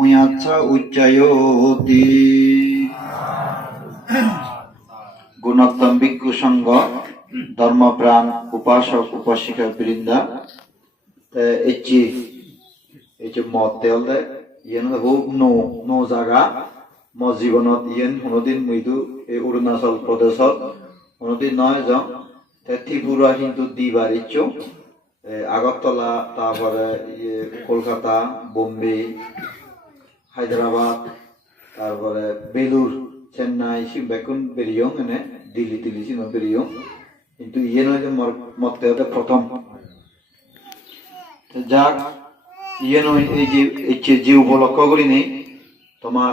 পুয়াচ্ছা উচ্চায়তি গুণোত্তম ভিক্ষু সংঘ ধর্মপ্রাণ উপাসক উপাসিকা বৃন্দা এই মত দেওয়ালে ইয়েন খুব নো জাগা ম জীবনত ইয়েন কোনোদিন মুইদু এই অরুণাচল প্রদেশত কোনোদিন নয় যাও ত্রিপুরা কিন্তু দিবার ইচ্ছু আগরতলা তারপরে কলকাতা বোম্বে হায়দ্রাবাদ তারপরে বেলুর চেন্নাই বেকুন বেরিয়ং এনে দিল্লি দিল্লি সিনো বেরিয়ং কিন্তু ইয়ে নয় যে মতে প্রথম যাক ইয়ে নয় এই যে উপলক্ষ করি নেই তোমার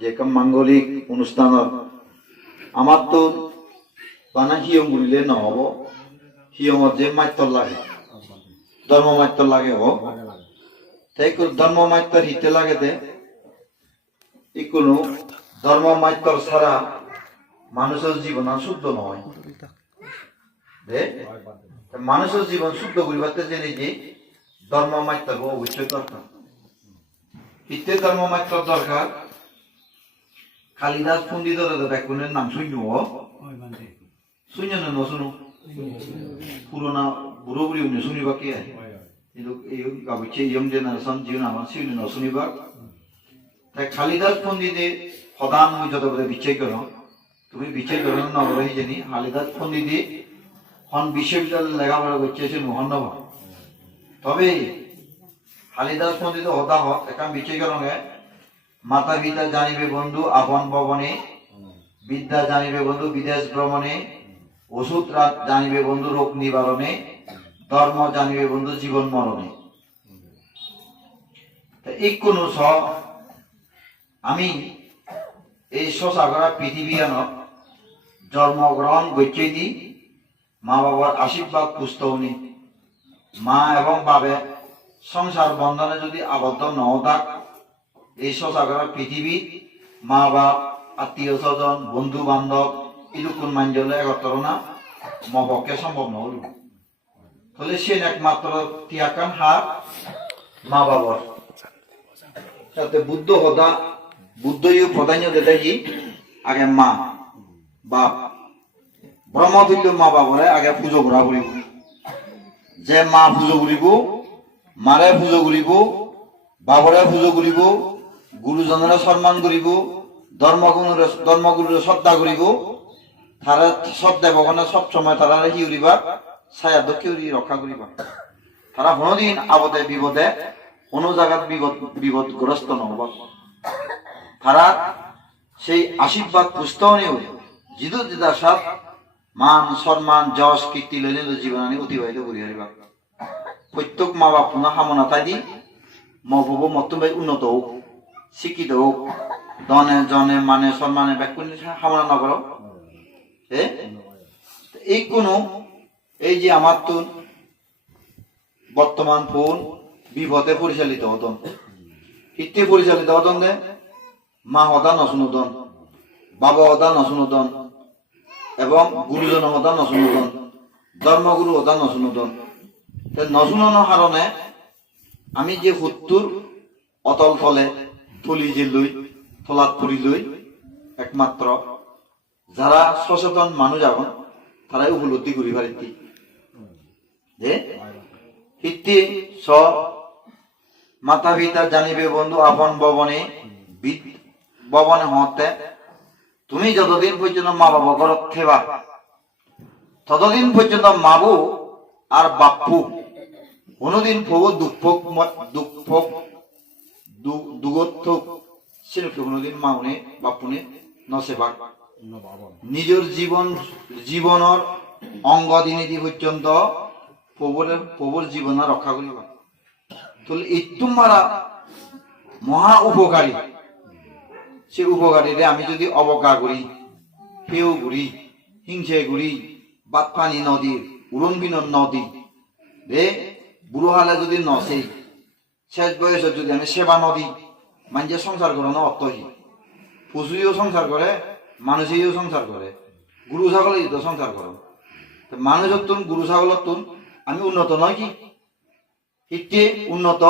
যে মাঙ্গলিক অনুষ্ঠানত আমার তো বানা হিয়ং ঘুরিলে নহব হিয়ঙত যে মাত্র লাগে ধর্ম মাত্র লাগে হোক তাই ধর্ম মাত্র হিতে লাগে দে কোনো ধর্ম মাত্র ছাড়া মানুষের জীবন শুদ্ধ নয় মানুষের জীবন শুদ্ধ করিবাতে জেনে যে ধর্ম মাত্র অবশ্যই দরকার হিতে ধর্ম মাত্র দরকার কালিদাস পণ্ডিত ব্যাকুণের নাম শূন্য শূন্য ন শুনো পুরোনা বুড়ো বুড়ি উনি শুনিবা কে গাবছে ইয়ং জেনারেশন জিও নাম শুনি ন শুনিবা তাই কালিদাস পণ্ডিতে প্রধান যত বিচার করো তুমি বিচার করো না বলে জানি কালিদাস পণ্ডিতে হন বিশ্ববিদ্যালয়ে লেখাপড়া করছে মোহন নব তবে কালিদাস পণ্ডিত হতা হোক একটা বিচার করোগে মাতা পিতা জানিবে বন্ধু আপন ভবনে বিদ্যা জানিবে বন্ধু বিদেশ ভ্রমণে ওষুধ জানিবে বন্ধু রোগ নিবারণে ধর্ম জানিবে বন্ধু জীবন মরণে এই কোন আমি এই শশাগরা পৃথিবী জন্মগ্রহণ করছে দি মা বাবার আশীর্বাদ পুস্তনি মা এবং বাবে সংসার বন্ধনে যদি আবদ্ধ নও থাক এই শশাগরা পৃথিবী মা বাপ আত্মীয় স্বজন বন্ধু বান্ধব ইলুকুন মাঞ্জলে একত্র না মপক্ষে সম্ভব নহল তাহলে সে একমাত্র তিয়াকান হার মা বাবার সাথে বুদ্ধ হতা বুদ্ধ প্রাধান্য দেখি আগে মা বাপ ব্রহ্মতুল্য মা বাবরে আগে পুজো করা করিব যে মা পুজো করিব মারে পুজো করিব বাবরে পুজো করিব গুরুজনের সম্মান করিব ধর্মগুরুর শ্রদ্ধা করিব তারা শ্রদ্ধা ভগবানের সব সময় তারা হিউরিবা ছায়া দক্ষিউরি রক্ষা করিবা তারা কোনোদিন আবদে বিপদে কোনো জায়গাত বিপদগ্রস্ত নহব তারা সেই আশীর্বাদ পুস্তনীয় জিদু জিদার সাথ মান সম্মান যশ কীর্তি লইলে জীবনানি অতিবাহিত করি হারিবা প্রত্যেক মা বাপ পুনঃ কামনা তাই দি মবব মতন ভাই উন্নত হোক শিক্ষিত হোক দনে জনে মানে সম্মানে ব্যাকুল কামনা নকর এই কোন এই যে আমার তো বর্তমান ফোন বিপদে পরিচালিত হতন হিতে পরিচালিত হতন দে মা হদা নশুনুদন বাবা হদা নশুনুদন এবং গুরুজন হদা নশুনুদন ধর্মগুরু হদা নশুনুদন নশুনানোর কারণে আমি যে হুত্তুর অতল ফলে থলি যে লই থলাত পুরি লই একমাত্র যারা সচেতন মানুষ এখন তারাই উপলব্ধি করি পারি যে হিতে স মাতা পিতা জানিবে বন্ধু আপন ভবনে ভবনে হতে তুমি যতদিন পর্যন্ত মা বাবা ঘরত থেবা ততদিন পর্যন্ত মাবু আর বাপ্পু কোনদিন প্রভু দুঃখ সেরকম কোনদিন মাউনে বাপুনে নসেবা নিজের জীবনের অঙ্গ দিনে পর্যন্ত প্রভুর জীবন রক্ষা করিবা তাহলে এই তোমারা মহা উপকারী সে উপকারীরে আমি যদি অবজ্ঞা করি ফেউ ঘুরি হিংসে ঘুরি বাত পানি নদীর উড়ন বিনন নদী রে বুড়ো হালে যদি নসে শেষ বয়সে যদি আমি সেবা নদী মানুষের সংসার করে না অর্থহীন পশুও সংসার করে মানুষেও সংসার করে গুরু ছাগলে তো সংসার করো মানুষের তুন গুরু ছাগলের তুন আমি উন্নত নয় কি হিতে উন্নত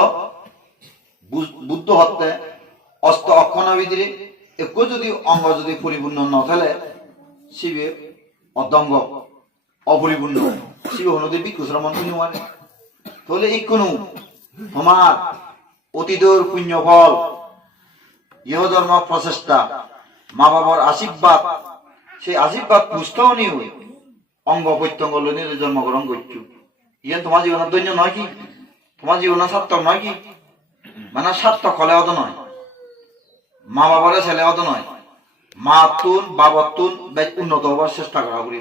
বুদ্ধ হত্যে অস্ত অক্ষণ ভিতরে একো যদি অঙ্গ যদি পরিপূর্ণ নথালে শিবে অদঙ্গ অপরিপূর্ণ শিব হনতে বিকুশ্রমণ পুণ্য মানে তাহলে এই কোনো তোমার অতীতর পুণ্য ফল ইহ ধর্ম প্রচেষ্টা মা বাবার আশীর্বাদ সেই আশীর্বাদ পুষ্টও নিয়ে অঙ্গ প্রত্যঙ্গ নিয়ে জন্মগ্রহণ করছো ইয়ান তোমার জীবনের দৈন্য নয় কি তোমার জীবনের সার্থক নয় কি মানে সার্থক হলে অত নয় মা বাবারে ছেলে অত নয় মা তুন বাবার তুন উন্নত হবার চেষ্টা করা করি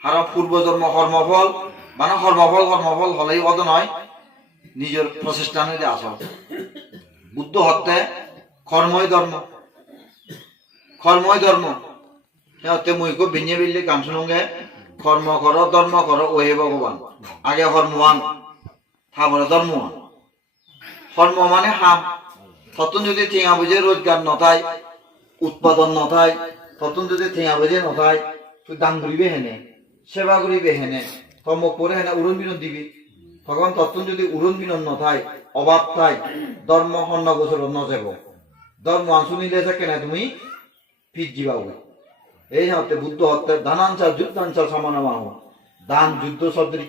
আর পূর্ব জন্ম কর্মফল মানে কর্মফল হলেই অত নয় নিজের প্রচেষ্টা নিয়ে আসল বুদ্ধ হত্যে কর্মই ধর্ম হতে মুইকো ভিন্ন বিল্লি গান শুনুগে কর্ম করো ধর্ম করো ওহে ভগবান আগে কর্মবান তারপরে ধর্মবান কর্ম মানে হাম ততন যদি ঠেঙা বুঝে রোজগার নথায় উৎপাদন নথায় ততন যদি ঠেঙা বুঝে নথায় তুই দান করিবে হেনে সেবা করিবে হেনে কর্ম করে হেনে উড়ন বিনোদ দিবি তখন ততন যদি উড়ন বিনোদ নথায় অভাব থাই ধর্ম সন্ন গোচর নযাব ধর্ম আঁচুনিলে থাকে না তুমি ফিট যাবাবো এই হতে বুদ্ধ হত্যার দানাঞ্চাল যুদ্ধাঞ্চাল সমানা মাহ দান যুদ্ধ সদৃশ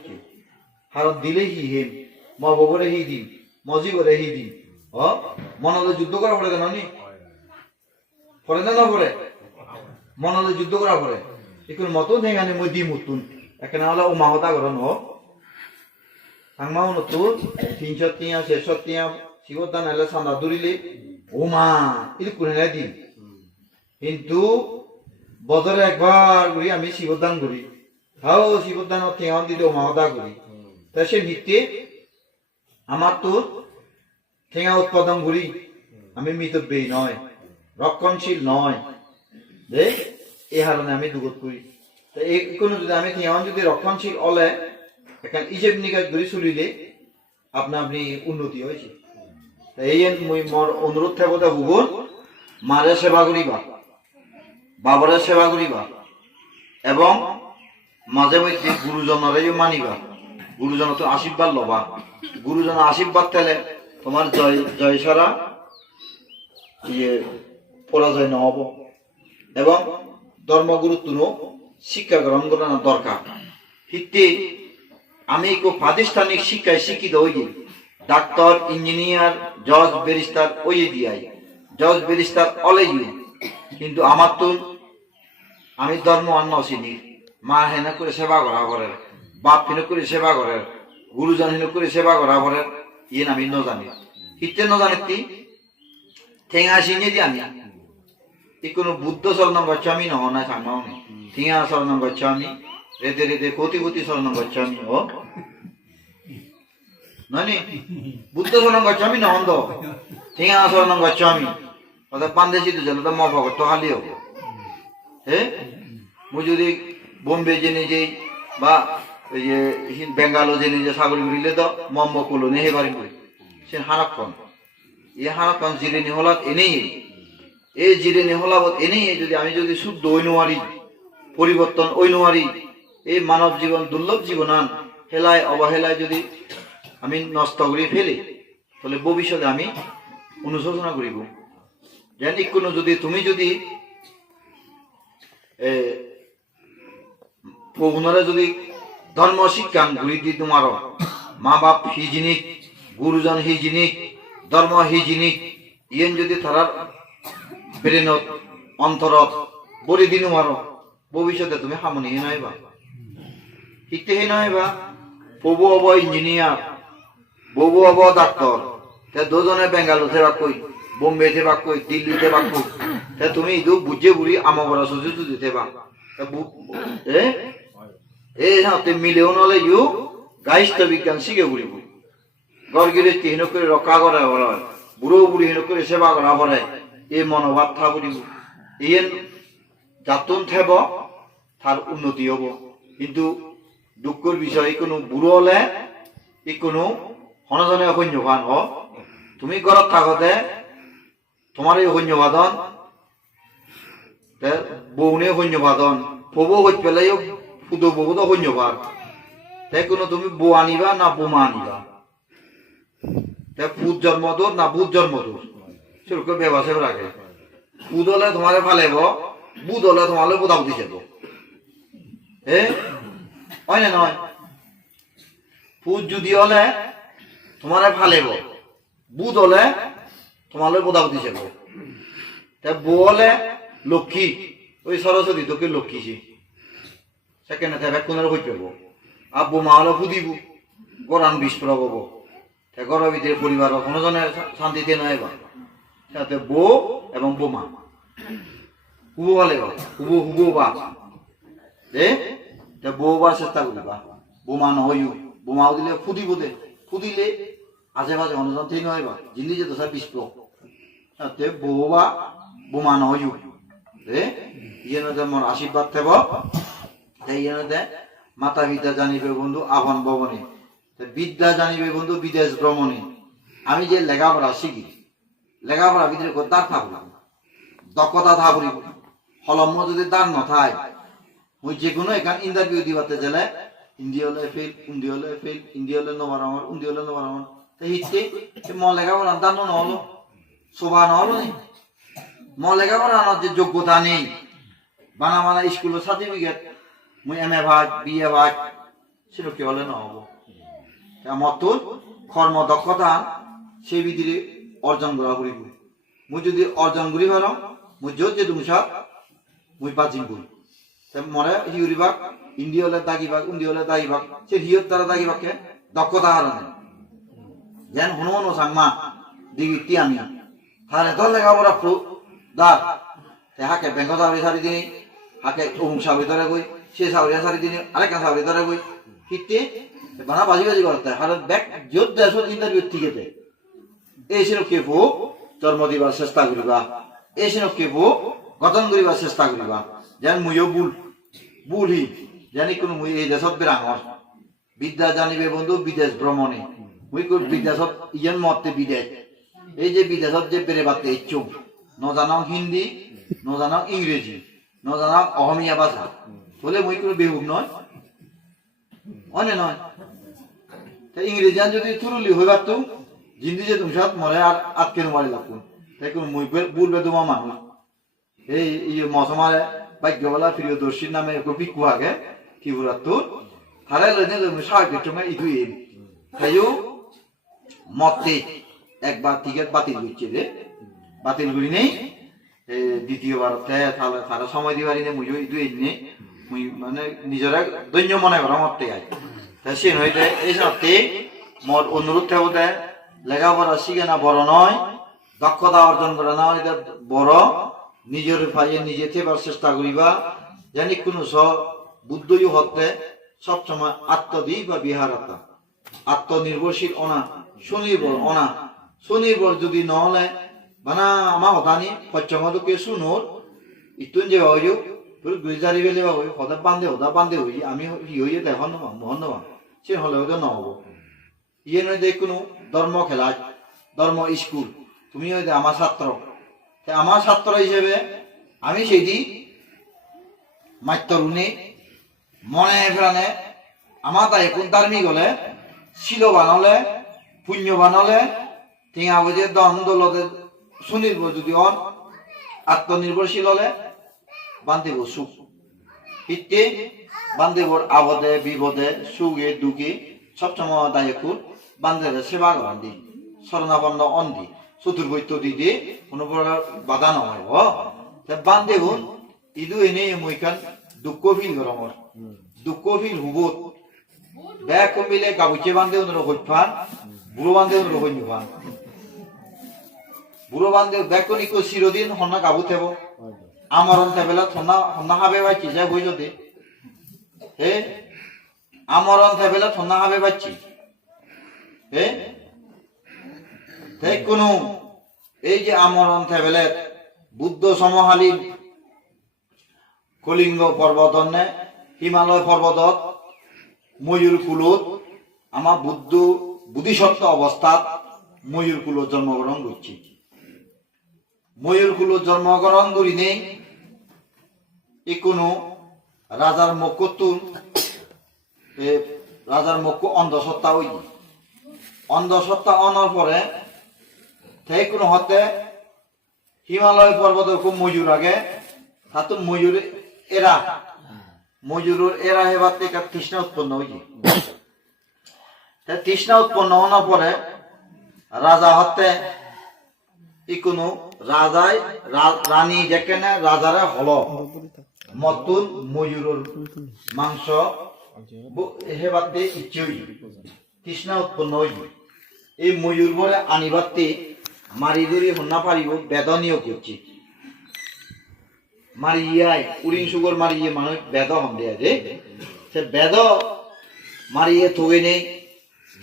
কারণ দিলে হি হেম মবরে হি দিন মজিবরে হি দিন মনলে যুদ্ধ করা পড়ে কেন নি পড়ে না পড়ে মনলে যুদ্ধ করা পড়ে এখন মতন হেঙানি মই দি মতুন এখানে হলে ও মাহতা করন থাংমাও নতুন 300 টিয়া 600 টিয়া শিবদান এলে সান্দা দূরিলে ও মা এটা করে নাই দিন কিন্তু বছরে একবার করি আমি শিবদান করি হাও শিবদান ঠেঙান দিলে ও মাহতা করি তাই সে ভিত্তি আমার তো ঠেঙা উৎপাদন করি আমি মিতব্যয়ী নয় রক্ষণশীল নয় যে এই হারণে আমি দুগত করি তো এই কোনো যদি আমি ঠেঙান যদি রক্ষণশীল হলে এখন হিসেব নিকাশ করি চলিলে আপনি উন্নতি হয়েছে এই মই মোর অনুরোধ থাকতে ভুবন মারে সেবা করিবা বাবারে সেবা করিবা এবং মাঝে মধ্যে গুরুজনরেও মানিবা গুরুজন তো আশীর্বাদ লবা গুরুজন আশীর্বাদ পেলে তোমার জয় সারা পরাজয় নহব এবং ধর্মগুরুত্বও শিক্ষা গ্রহণ করা দরকার হিতে আমি খুব প্রাতিষ্ঠানিক শিক্ষায় শিক্ষিত হই ডাক্তার ইঞ্জিনিয়ার জজ ব্যারিস্টার ওই দিয়াই জজ ব্যারিস্টার অলেই কিন্তু আমার তো আমি ধর্ম অন্য চিনি মা হেন করে সেবা করা করে বাপ হেন করে সেবা করে গুরুজন হেন করে সেবা করা করে ইয়ে আমি নজানি হিতে নজানি ঠেঙা চিনি দি আমি কোনো বুদ্ধ শরণম গচ্ছামি নহ না সামাও নেই ঠেঙা শরণম গচ্ছামি রেদে রেদে কোটি শরণম গচ্ছামি ও ননি বুদ্ধ শরণম গচ্ছামি নহন্দ ঠেঙা শরণম গচ্ছামি অর্থাৎ পান্দেশি তো জেলে তো ম ভগত খালি হব হ্যাঁ মুই যদি বোম্বে জেনে যাই বা ওই যে বেঙ্গালো জেনে যে সাগর ঘুরিলে তো মম্ম কলোনি হে বাড়ি করি সে হারাক্ষণ এই হারাক্ষণ জিরেনি হলাত এনেই এই জিরেনি হলাবত এনেই যদি আমি যদি শুদ্ধ ওই নোয়ারি পরিবর্তন ওই নোয়ারি এই মানব জীবন দুর্লভ জীবনান হেলায় অবহেলায় যদি আমি নষ্ট করে ফেলি তাহলে ভবিষ্যতে আমি অনুশোচনা করিব যেন কোনো যদি তুমি যদি ওনারা যদি ধর্ম শিক্ষা ঘুরি দি তোমার মা বাপ হি জিনিস গুরুজন হি জিনিস ধর্ম হি জিনিস ইয়েন যদি তারার ব্রেনত অন্তরত বলি দিন মারো ভবিষ্যতে তুমি হামনি হে নয়বা শিখতে হে নয়বা প্রভু হব ইঞ্জিনিয়ার ববু হব ডাক্তার দুজনে বেঙ্গালোর সেবা কই বোম্বে সেবা কই দিল্লি সেবা কই তুমি ইদু বুঝে বুড়ি আমা বড় সুযোগ দিতে বা এই মিলেও নলে ইউ গাইস্ত বিজ্ঞান শিখে বুড়িব গড় গিরিস্তি হেন করে রক্ষা করা হয় বুড়ো বুড়ি হেন করে সেবা করা হয় এই মনোভাব থা বুড়িব ইয়েন যাতন থেব তার উন্নতি হব কিন্তু দুঃখের বিষয় কোনো বুড়ো হলে ই কোনো হনজনে সৈন্যবান হ তুমি ঘৰত থাকতে তোমার এই সৈন্যবাদন বৌনে সৈন্যবাদন পবু হইত পেলাইও ফুদ বহুত সৈন্যবাদ তাই কোনো তুমি বউ আনিবা না বোমা আনিবা ফুট জন্ম দোষ না ভূত জন্ম দোষ সেরকম ব্যবসায় রাখে বুধ হলে তোমার ফালেব বুধ হলে তোমার বোধাও দিছে হয় না নয় পুজ যদি হলে তোমার ফালেব বুধ হলে তোমার বোধাও দিছে বউ হলে লক্ষ্মী ওই সরস্বতী তোকে লক্ষ্মী সেখানে থাকবে কোন হয়ে পাবো আর বোমা হলে ফুদিব গরান বিষ প্রব ঘরের ভিতরে পরিবার কোনো জনের শান্তিতে নয় বা সাথে বউ এবং বোমা হুবো বলে হুবো হুবো বা বউ বার চেষ্টা করিবা বোমা নহয় বোমাও দিলে ফুদিব দে ফুদিলে আজে বাজে অনুজন থেকে নয় বা জিল্লি যে দশা বিষ সাথে বউ বা বোমা নহয় ইয়েনতে মোর আশীর্বাদ থেব ইয়েনতে মাতা বিদ্যা জানিবে বন্ধু আহ্বান ভবনে বিদ্যা জানিবে বন্ধু বিদেশ ভ্রমণে আমি যে লেখাপড়া শিখি লেখাপড়া ভিতরে দাঁড় থাকলাম দক্ষতা থাকব হলম যদি দাঁড় নথায় ওই যে কোনো এখান ইন্টারভিউ দিবাতে গেলে হিন্দি হলে ফেল হিন্দি হলে ফেল হিন্দি হলে নবার আমার হিন্দি হলে নবার আমার হিটকে লেখাপড়া দাঁড় নহলো শোভা নহলো নি লেখাপড়া যে যোগ্যতা নেই বানা বানা স্কুলের সার্টিফিকেট মুই MA ভাগ BA ভাগ সেটা কি হলে নহব মত কর্ম দক্ষতা সেই বিধিরে অর্জন করা করিব মুই যদি অর্জন করি পার মুই যত যে তুমি সব মুই বাজিম করি মরে হিউরিবাগ ইন্ডিয়া হলে দাগিবাগ উন্দি হলে দাগিবাগ সে হিয়র দ্বারা দাগিবাগকে দক্ষতা হারানে যেন হনুমান ও সাংমা দিগিতি আমি হারে ধর লেখাপড়া প্রো দা হাকে ব্যাংক চাকরি সারি দিনে হাকে অমুক চাকরি ধরে গই সে চাকরি সারি দিনে আরেক চাকরি ধরে গই হিতে বানা বাজি বাজি করতে আর ব্যাক যত দেশ ইন্টারভিউ ঠিকেতে এই ছিল কে বউ জন্ম দিবার চেষ্টা করিবা এই ছিল কে বউ গঠন করিবার চেষ্টা করিবা যেন মুইও বুলহি জানি কোন মুই এই দেশত বেরাঙর বিদ্যা জানিবে বন্ধু বিদেশ ভ্রমণে মুই কোন বিদেশত ইয়ান মতে বিদেশ এই যে বিদেশত যে বেড়ে বাতে ইচ্ছুক নজানাও হিন্দি নজানাও ইংরেজি নজানাও অসমীয়া ভাষা বলে মুই কোনো বেহুক নয় অনে নয় ইংরেজি যদি থুরুলি হয়ে পারতো জিন্দি যে তুমি সব মরে আর আটকে মারি লাগতো তাই কোন মুই বলবে তোমার মানুষ এই মশমারে ভাগ্যবেলা প্রিয়দর্শীর নামে পিকু আগে কি বুড়াতো হারাই লইনে সাহায্য চমে ইদুই তাইও মতে একবার টিকেট বাতিল করছে রে বাতিল করি নেই দ্বিতীয়বার তারা সময় দিবারি নেই মুইও ইদুই নেই মুই মানে নিজেরা দৈন্য মনে করা মতে আই তাই সে নইতে এই সত্যি মোর অনুরোধ থাকতে লেখাপড়া শিখে না বড় নয় দক্ষতা অর্জন করা না এটা বড় নিজের পাইয়ে নিজে থেবার চেষ্টা করিবা জানি কোনো বুদ্ধই হতে সবসময় আত্মদি বা বিহারতা আত্মনির্ভরশীল অনা স্বনির্ভর অনা স্বনির্ভর যদি নহলে বানা আমার হতানি পশ্চিমকে শুনোর ইতুন যে হইও গুজারি বেলে হই হদা বান্ধে হই আমি হইয়ে দেখুন মহন নবা সে হলে হয়তো নহব ইয়ে নয় যে কোনো ধর্ম খেলা ধর্ম স্কুল তুমি হয়তো আমার ছাত্র আমার ছাত্র হিসেবে আমি সেইটি মাত্রুনি মনে প্রাণে আমার তাই কোন ধার্মিক হলে শিল বানলে পুণ্য বানলে টিঙা বুঝে দ্বন্দ্বলতে সুনির্ভর যদি হন আত্মনির্ভরশীল হলে বান্ধিব সুখ ইত্যে বান্ধিবর আবদে বিপদে সুখে দুঃখে সবসময় দায়কুর বান্ধের সেবা করান দি শরণাপন্ন অন্দি চতুর্বৈত্য দিদি কোনো প্রকার বাধা নহয় বান্ধে হন ইদু এনে মইখান দুঃখ ফিল গরমর দুঃখ ফিল হুবত ব্যাগ কমিলে গাবুচে বান্ধে অনুরোধ হইফান বুড়ো বান্ধে অনুরোধ হইফান বুড়ো বান্ধে ব্যাগ কনিক চিরদিন হন্না গাবু থেব আমরণ থেবেলা হন্না হাবে বাইছি যা বই যদি হে আমরণ থেবেলা হন্না হাবে বাইছি হে তাই কোনো এই যে আমরণ থেবেলে বুদ্ধ সমহালীন কলিঙ্গ পর্বত হিমালয় পর্বতত ময়ূর কুলত আমার বুদ্ধিসত্ত্ব অবস্থাত ময়ূর কুলত জন্মগ্রহণ করছি ময়ূর কুলত জন্মগ্রহণ করি নেই এ কোনো রাজার মুখতুন রাজার মুখ অন্ধসত্তা হই অন্ধসত্তা অনার পরে তাই কোনো হতে হিমালয় পর্বত খুব মজুর আগে হাত মজুর এরা মজুরের এরা হেবার থেকে তৃষ্ণা উৎপন্ন হয়েছে। তৃষ্ণা উৎপন্ন হওয়ার পরে রাজা হতে কোনো রাজায় রানী যেখানে রাজারা হল মতুন ময়ূরের মাংস হেবাতে ইচ্ছে হই তৃষ্ণা উৎপন্ন হই এই ময়ূর বলে আনিবাতে মারি ধরি হন্না পারিব বেদনীয় করছি মারিয়ায় উড়িং সুগর মারিয়ে মানুষ বেদ হন দেয়া যে সে বেদ মারিয়ে থগে নেই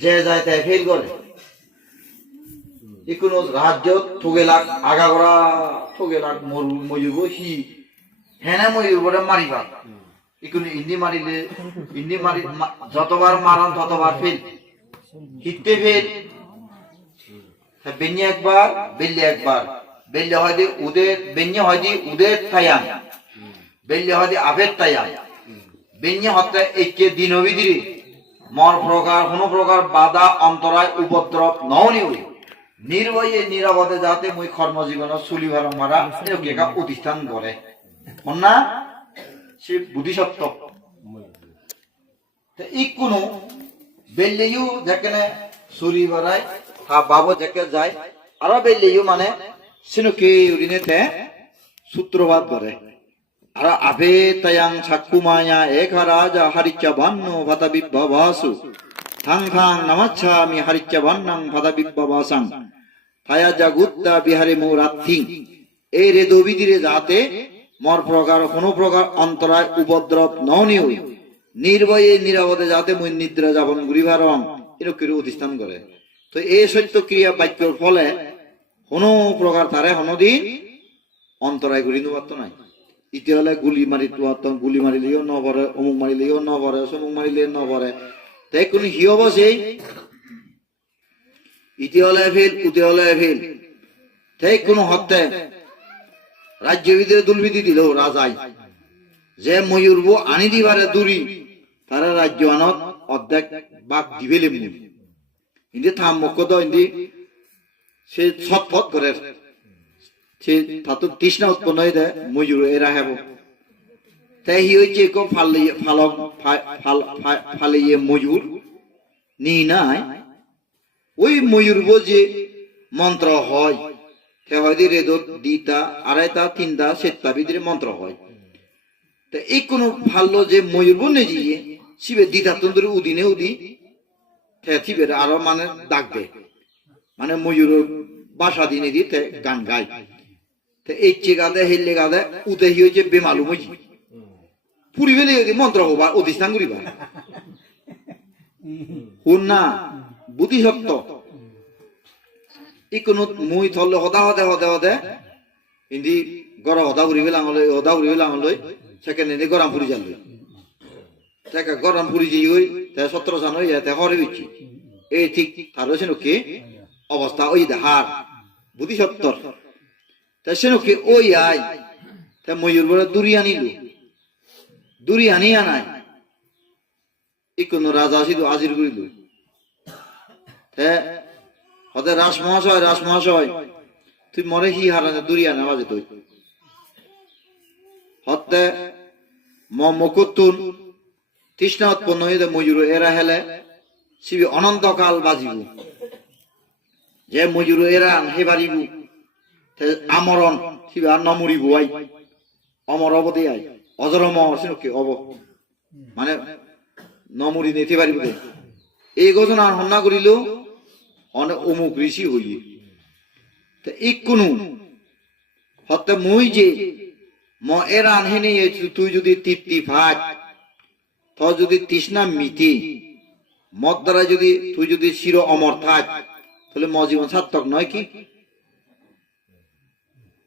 যে যায় তাই ফেল করে কোনো রাজ্য থগে লাগ আগাগোড়া থগে লাগ ময়ূর হি হেনে ময়ূর বলে মারিবা কোনো ইন্দি মারিলে ইন্দি মারি যতবার মারান ততবার ফেল হিতে ফেল বেঞ্ঞে একবার বেল্লে একবার বেল্লে হয় উদের বেঞ্ঞে হয় উদের তায়ান বেল্লে হয় আভের তায়ান বেঞ্ঞে হতে একে দিনবিদিরে মর প্রকার কোন প্রকার বাধা অন্তরায় উপদ্রব নওনি নির্ভয়ে নিরাপদে যাতে মই কর্মজীবন চুলি ভার মারা একা প্রতিষ্ঠান করে না সে বুদ্ধিসত্ত্ব এই কোনো বেল্লেও যেখানে চুরি ভাড়ায় বাবু যাকে যায় আরো বেল্লেও মানে সিনুকে উড়িনেতে সূত্রপাত করে আর আভে তয়াং ছাক্কুমায়া এক রাজা হারিচ্চা ভান্ন ভাতা বিভ্বাসু থাং থাং নমচ্ছামি হারিচ্চা ভান্নাং ভাতা বিভ্বাসাং থায়া জাগুত্তা বিহারে মৌরাত্থিং এই রে দবিদিরে যাতে মর প্রকার কোন প্রকার অন্তরায় উপদ্রব ননিও নির্ভয়ে নিরাপদে যাতে মই নিদ্রা যাপন ঘুরিভারম এরকম অধিষ্ঠান করে তো এই সত্য ক্রিয়া বাক্যর ফলে কোনো প্রকার তারে হনদিন অন্তরায় ঘুরি পারত নাই ইতিহলে গুলি মারি গুলি মারিলেও নভরে অমুক মারিলেও নভরে সমুক মারিলে নভরে তাই কোন হিয়ব সেই ইতিহলে ফেল উতিহলে ফেল তাই কোনো হত্যা রাজ্য ভিতরে দুর্বিধি দিল রাজাই যে ময়ূরবো আনি দিবারে দূরি তারা রাজ্য আনত অর্ধেক বাঘ দিবেলে মুই ইন্দি থাম মুখ্য তো ইন্দি সে ছটফট করে সে তাতো তৃষ্ণা উৎপন্ন হয়ে দেয় ময়ূর এরা হেব তাই হি হয়েছে কো ফালিয়ে ময়ূর নি নাই ওই ময়ূরবো যে মন্ত্র হয় সে হয়তো রেদ দিতা আড়াইটা তিনটা সেটা ভিতরে মন্ত্র হয় তা এই কোনো ভালো যে ময়ূরবো নে জিয়ে শিবে দিতা তন্দুরি উদিনে উদি থিবে আরো মানে ডাকবে মানে ময়ূর বাসা দিনে দিতে গান গায় এই গাদে হেললে গাদে উদে হি হয়েছে বেমালু মজি পুরি ফেলে মন্ত্র হবা অধিষ্ঠান করিবা শুন না বুদ্ধিসত্ত্ব ই কোনো মুই থলে হদা হদে হদে হদে ইন্দি গড় হদা উড়ি ফেলাঙলৈ সেখানে গরম পুরি জানল তাকে গরম পুরি যে ওই 17 জান হয়ে যায় হরে দিচ্ছি এই ঠিক তার হয়েছে কি অবস্থা ওই দেহার বুদ্ধিসত্তর তাই সে কি ওই আয় তা ময়ূর বলে দূরি আনিয়া নাই ই কোন রাজা আসিল আজির করিল হতে রাসমহাশয় তুই মরে হি হারানে দূরি আনা বাজে তুই হতে মুকুতুন তৃষ্ণা উৎপন্ন হয়ে ময়ূর এরা হেলে শিবি অনন্তকাল বাজিব যে ময়ূর এরা হে বাড়িব আমরণ শিবি আর নমরিব আই অমর অবধি আই অজরমর কি অব মানে নমরি নিতে পারিব এই ঘটনা হন্যা করিল অনেক অমুক ঋষি হইয়ে এই কোনো হতে মই যে ম এরা আনহেনে তুই যদি তৃপ্তি ভাত তো যদি তৃষ্ণা মিটি মদ দ্বারা যদি তুই যদি চির অমর থাক তাহলে ম জীবন সার্থক নয় কি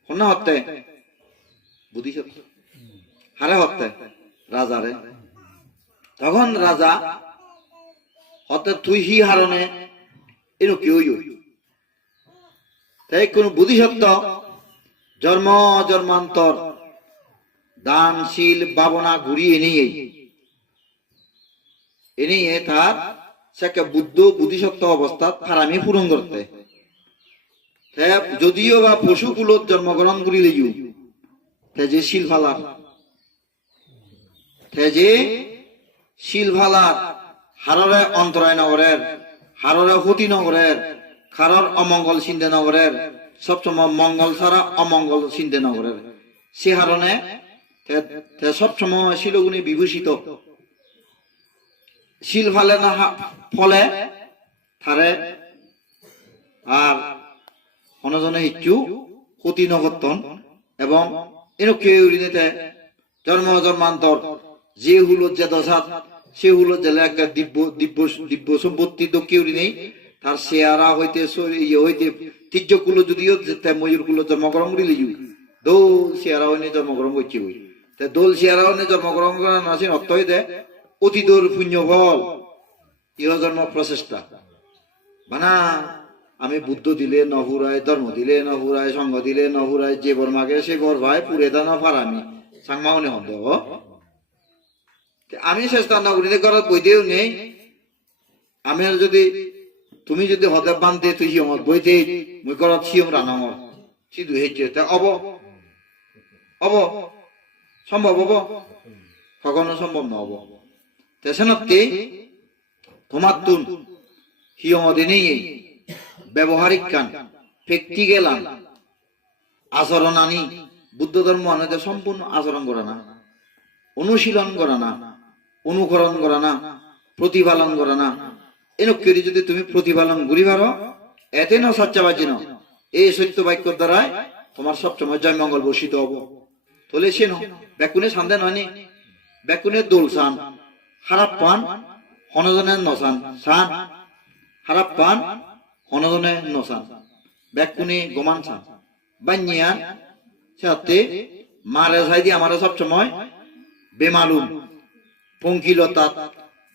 না হতে বুদ্ধি হারে হতে রাজারে তখন রাজা হতে তুই হি হারণে এর কি হইল তাই কোন বুদ্ধিসত্ত্ব জন্ম জন্মান্তর দানশীল ভাবনা ঘুরিয়ে নিয়ে তার সেকে বুদ্ধ বুদ্ধিসত্ত্ব অবস্থা ফারামি পূরণ করতে যদিও বা পশুকুলত জন্মগ্রহণ করিলেও যে শিল ফালার যে শিল ফালার হাররে অন্তরায় নগরের হাররে ক্ষতি নগরের কারোর অমঙ্গল চিন্তা নগরের সবসময় মঙ্গল ছাড়া অমঙ্গল চিন্তা নগরের সে হারণে সবসময় শিলগুণী বিভূষিত শিল ফালে না ফলে থারে আর অনজনে ইচ্ছু ক্ষতি নগর্তন এবং এরকম জন্ম জন্মান্তর যে হুল যে দশাত সে হুল জেলে একটা দিব্য দিব্য দিব্য সম্পত্তি তো কেউ নেই তার শেয়ারা হইতে হইতে তির্য কুলো যদিও ময়ূর কুলো জন্মগ্রহণ করিলে দোল শেয়ারা হইনে জন্মগ্রহণ করছে বই দোল শেয়ারা হইনে জন্মগ্রহণ করার নাসিন অর্থ হইতে অতীতর পুণ্য ফল ইহ জন্ম প্রচেষ্টা মানা আমি বুদ্ধ দিলে নহুরায় ধর্ম দিলে নহুরায় সঙ্গ দিলে নহুরায় যে বর মাগে সে বর ভাই পুরে দানা ফারামি সাংমাউনে হন দেব আমি চেষ্টা নগরীতে ঘরত বইতেও নেই আমি যদি তুমি যদি হতে বান্ধে তুই সিয়মত বইতে মুই ঘরত সিয়ম রানমর সিধু হেঁচে তা অব সম্ভব হব কখনো সম্ভব নহব তেসনতে তোমার তুন সিয়মতে নেই ব্যবহারিক কান প্র্যাকটিক্যাল আচরণ আনি বুদ্ধ ধর্ম আনতে সম্পূর্ণ আচরণ করা না অনুশীলন করা না অনুকরণ করা না প্রতিপালন করা না এনকে যদি তুমি প্রতিপালন করি পারো এতে না সচ্চাবাজি ন এই সত্য বাক্যর দ্বারাই তোমার সবসময় জয় মঙ্গল বর্ষিত হব তোলে সে ব্যাকুনে সান্দে নয়নি ব্যাকুনে দোল সান খারাপ পান হনজনের নসান সান খারাপ পান হনজনে নসান ব্যাকুনে গোমান সান বান্যা সাথে মারে সাইদি আমার সবসময় বেমালুম পঙ্কিলতা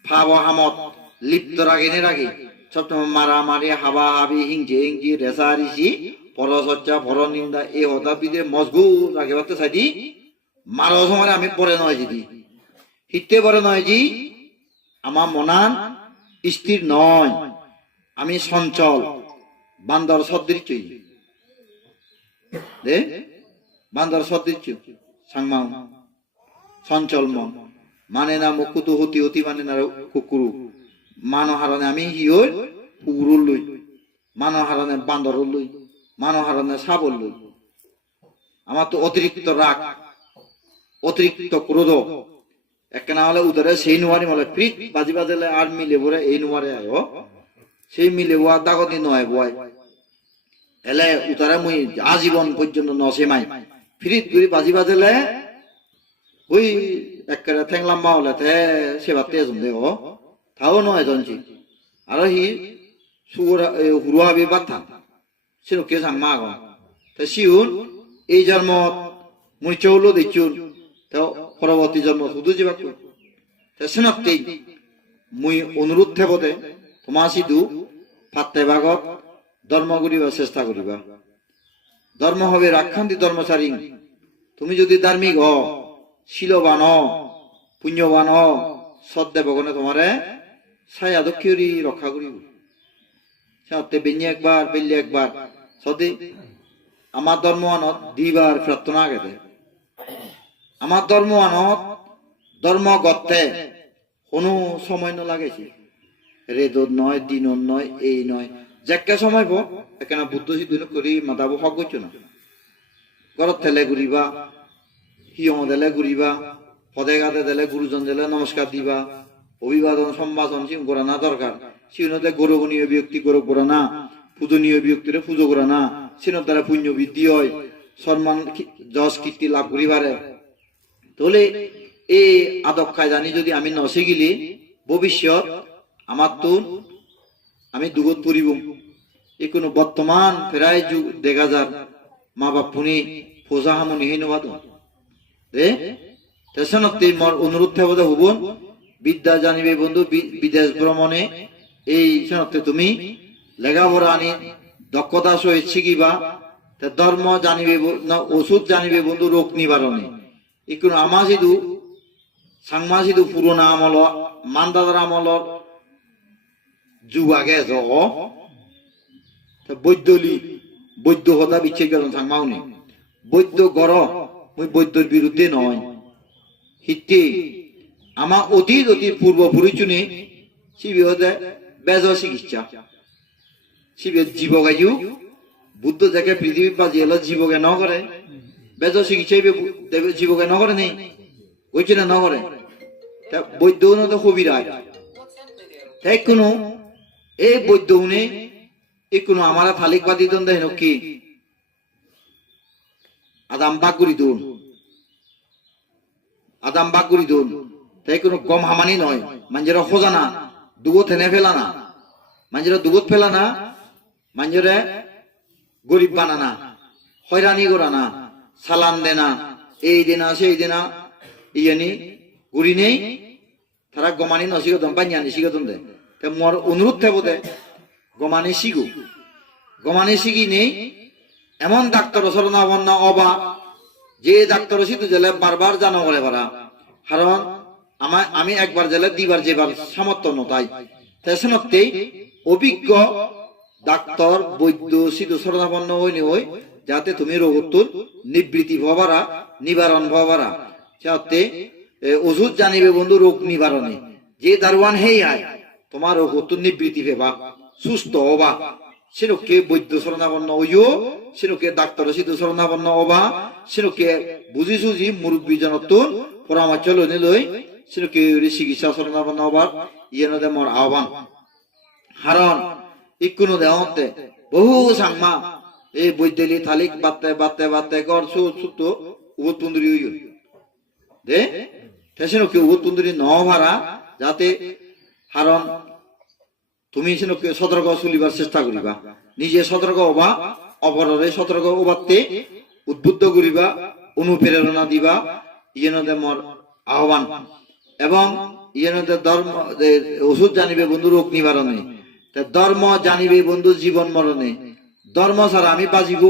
ফাব হামত লিপ্ত রাগেনে রাগে সবসময় মারামারি হাবা হাবি হিংসে হিংসি রেসারিসি পরসচ্চা পর নিন্দা এই হতাবিদে মজবুত রাগে বাতে সাইদি মারো সময় আমি পরে নয় যদি হিতে পরে নয় জি আমার মনান স্থির নয় আমি সঞ্চল বান্দর সদৃশ্য দে বান্দর সদৃশ্য সাংমা সঞ্চল মন মানে না মুকুতু হতি হতি মানে না কুকুরু মানব হারণে আমি হিওর কুকুরুর লই মানব হারণে বান্দর লই মানব হারণে সাবল লই আমার তো অতিরিক্ত রাগ অতিরিক্ত ক্রোধ একখানা হলে উদরে সেই নুয়ারি মলে ফ্রিজ বাজি বাজলে আর মিলে বলে এই নুয়ারে আয় সেই মিলে ওয়া দাগতি নয় বয় এলে উতারে মুই আজীবন পর্যন্ত নসে মাই ফ্রিজ গুলি বাজি বাজলে ওই একেবারে ঠেংলাম মা হলে সেবা তেজ দেহ তাও নয় জনছি আর হি হুরুহাবি বাথা সে কে সাং মা গন সিউন এই জন্ম মুই চৌলো দেখুন তাও পরবর্তী জন্ম শুধু যাবা সেনতেই মুই অনুরোধ থেবতে তোমার সিধু ফাত্তে ভাগত ধর্ম করিবা চেষ্টা করিবা ধর্ম হবে রাক্ষান্তি ধর্মচারী তুমি যদি ধার্মিক হ শিলবান পুণ্যবান সদ্দেবগণে তোমারে ছায়া দক্ষিণী রক্ষা করিব সাথে বেঞ্জে একবার বেল্লে একবার সদি আমার ধর্ম আনত দিবার প্রার্থনা গেতে আমার ধর্ম আনত ধর্ম গত্তে কোনো সময় না লাগেছে রেদত নয় দিনত নয় এই নয় যেকে সময় পো এখানে বুদ্ধ সিদ্ধ করি মাতাব হক করছো না ঘরত থেলে ঘুরিবা হিয়ম দিলে ঘুরিবা পদে গাতে দিলে গুরুজন দিলে নমস্কার দিবা অভিবাদন সম্ভাষণ সিং করা না দরকার সিনতে গৌরবনীয় ব্যক্তি গৌরব করা না পূজনীয় ব্যক্তিরে পুজো করা না সিনের দ্বারা পুণ্য বৃদ্ধি হয় সম্মান যশ কীর্তি লাভ করিবারে তাহলে এই আদব কায়দানি যদি আমি নশিগিলি ভবিষ্যৎ আমার তো আমি দুগত পড়িব এই কোনো বর্তমান প্রায় যুগ দেখা যার মা বাপ পুনি ফোজা হামনি হীনবাদ তেসনতে মোর অনুরোধ থাকবে হবন বিদ্যা জানিবে বন্ধু বিদেশ ভ্রমণে এই সনতে তুমি লেখাপড়া আনি দক্ষতা সহিত শিখিবা ধর্ম জানিবে না ওষুধ জানিবে বন্ধু রোগ নিবারণে এই কোনো আমার সিধু সাংমা সিধু পুরোনা আমল মানদাদার আমলর যুগ আগে বৈদ্যলি বৈদ্য হতা বিচ্ছেদ গেল থাকমাওনি বৈদ্য গড় মই বৈদ্যর বিরুদ্ধে নয় হিতে আমার অতীত পূর্বপুরুষ চুনে শিবিহতে বেজ চিকিৎসা শিবির জীবগায়ু বুদ্ধ যাকে পৃথিবী বাজি এলো জীবকে ন করে বেজ চিকিৎসা জীবকে ন করে নেই ওই চিনে ন করে বৈদ্য তো কবিরায় তাই কোনো এই বৈদ্য উনি এই কোনো আমার থালিক বাদি দন দেয় কি আদাম বাগুরি দুন আদাম বাগুরি দুন তাই কোনো কম হামানি নয় মাঞ্জেরা খোঁজা না দুগত হেনে ফেলা না মাঞ্জেরা দুগত ফেলা না মাঞ্জরে গরিব বানানা হয়রানি করা না সালান দেনা এই দেনা সেই দেনা ইয়ানি গুড়ি নেই তারা গমানি নসিগতম পাঞ্জানি সিগতম দে তে মোর অনুরোধ থাকবো দে গমানি শিগু গমানি শিগি নেই এমন ডাক্তার শরণাবন্ন অবা যে ডাক্তার সিধু জেলে বারবার জানো বলে পারা কারণ আমি একবার জেলে দিবার যেবার সামর্থ্য নতাই তেসনতেই অভিজ্ঞ ডাক্তার বৈদ্য সিধু শরণাপন্ন হইনি হই যাতে তুমি রোগতুর নিবৃত্তি ভবারা নিবারণ ভবারা যাতে ওষুধ জানিবে বন্ধু রোগ নিবারণে যে দারওয়ান হেই আয় তোমার রোগতুর নিবৃত্তি ভেবা সুস্থ হবা সেরকে বৈদ্য শরণাপন্ন হইও সেরকে ডাক্তার সিধু শরণাপন্ন হবা সেরকে বুঝি সুঝি মুরব্বী জনতুন পরামর্শ লই লই সেরকে চিকিৎসা শরণাপন্ন হবার ইয়েনদে মোর আহ্বান কারণ ইকুনো দেহতে বহু সাংমা এই বৈদ্যলি থালিক বাতে বাতে বাতে কর সুত উভত তুন্দুরি হইও দে তেসেনকে উভত তুন্দুরি ন ভাড়া যাতে কারণ তুমি সেনকে সতর্ক চলিবার চেষ্টা করিবা নিজে সতর্ক হবা অপরের সতর্ক হবাতে উদ্বুদ্ধ করিবা অনুপ্রেরণা দিবা ইয়েনদে মোর আহ্বান এবং ইয়েনদে ধর্ম ওষুধ জানিবে বন্ধু রোগ নিবারণে ধর্ম জানিবে বন্ধু জীবন মরণে ধর্ম ছাড়া আমি বাজিব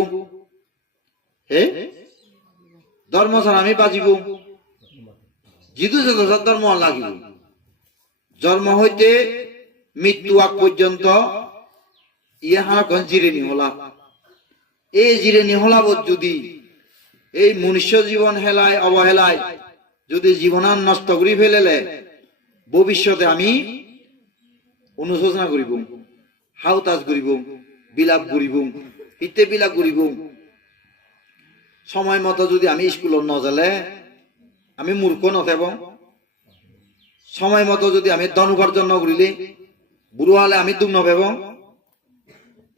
হে ধর্ম ছাড়া আমি বাজিব জিদু ধর্ম লাগিব জন্ম হইতে মৃত্যু আগ পর্যন্ত ইয়ে হারাখন জিরেনি হলা এই জিরেনি হলাবত যদি এই মনুষ্য জীবন হেলায় অবহেলায় যদি জীবনান নষ্ট করে ফেলেলে ভবিষ্যতে আমি অনুশোচনা করিব হাউতাজ করিব বিলাপ করিব হিতে বিলাপ করিব সময় মতো যদি আমি স্কুলত নজালে আমি মূর্খ নথেব সময় মতো যদি আমি ধন উপার্জন নকরিলে বুড়ো হলে আমি দুঃখ নভেব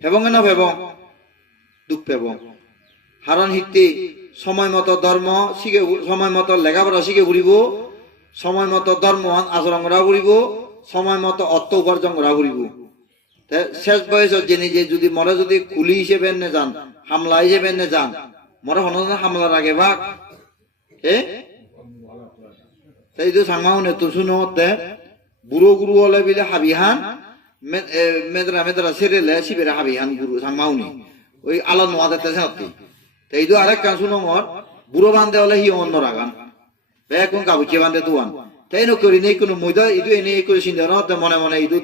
হেবঙে নভেব দুঃখ পেব কারণ হিতে সময় মতো ধর্ম শিখে সময় মতো লেখাপড়া শিখে ঘুরিব সময় মতো ধর্ম আচরণ করা ঘুরিব সময় মতো অর্থ উপার্জন করা ঘুরিব শেষ বয়সত জেনে যে যদি মরে যদি কুলি হিসেবে নে যান হামলা হিসেবে নে যান মরে হন হামলার আগে ভাগ তাই তো সাংমাও নে তো শুনো বুড়ো গুরু হলে বিলে হাবিহান মেদরা মেদরা সেরেলে শিবের হাবিহান গুরু সাংমাউনি ওই আলো নোয়া দিতে সাথে তাই তো আরেক কান শুনো মর বুড়ো বান্ধে হলে হি অন্য রাগান এখন কাবুচে বান্ধে তুয়ান তাই নকরি নেই কোনো ময়দা ইদু এনে করে চিন্তা নতে মনে মনে ইদু